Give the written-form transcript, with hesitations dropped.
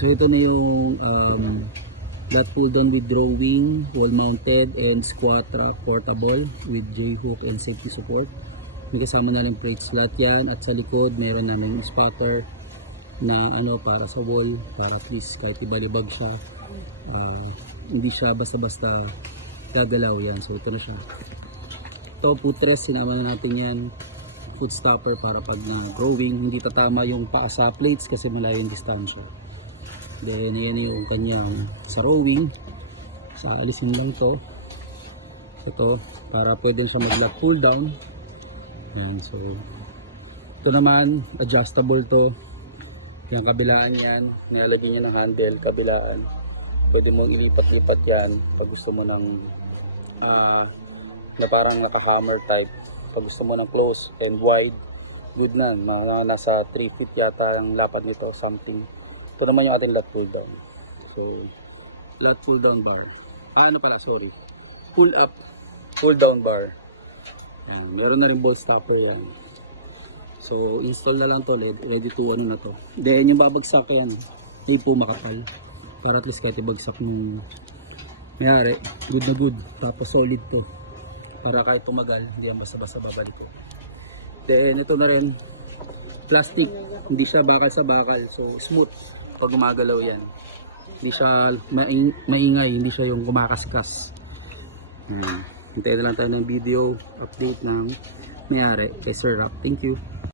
So ito na yung lat pull down with drawing, wall mounted and squat rack portable with J-hook and safety support. May kasama na rin plate slot yan, at sa likod meron namin spotter na para sa wall, para at least kahit ibalibag siya, hindi siya basta-basta gagalaw yan. So ito na siya. Ito footrest, sinama na natin yan, foot stopper para pag na drawing hindi tatama yung paa sa plates kasi malayo yung distansya. Then yan yung kanyang sa rowing, sa alisin lang to, ito para pwede siya mag lat pull down. Yan, so ito naman adjustable to, yung kabilaan yan nilalagyan niya ng handle, kabilaan pwede mong ilipat-lipat yan pag gusto mo ng na parang naka-hammer type. Pag gusto mo ng close and wide, good na, nasa 3 feet yata ang lapad nito, something. Ito naman yung ating lat pull down. So lat pull down bar, pull up pull down bar. Yan, meron na rin ball stopper yan. So install na lang to, ready to na to. Then yung babagsak yan, hindi po makapal, para at least kahit ibagsak nung mayari, good na good. Tapos solid to, para kahit tumagal hindi yan basta-basta babanto. Then ito na rin plastic, hindi siya bakal sa bakal, so smooth pag gumagalaw yan. Hindi siya maingay, hindi siya yung kumakaskas. Hintayin na lang tayo ng video update ng mayari kay Sir Rock. Thank you.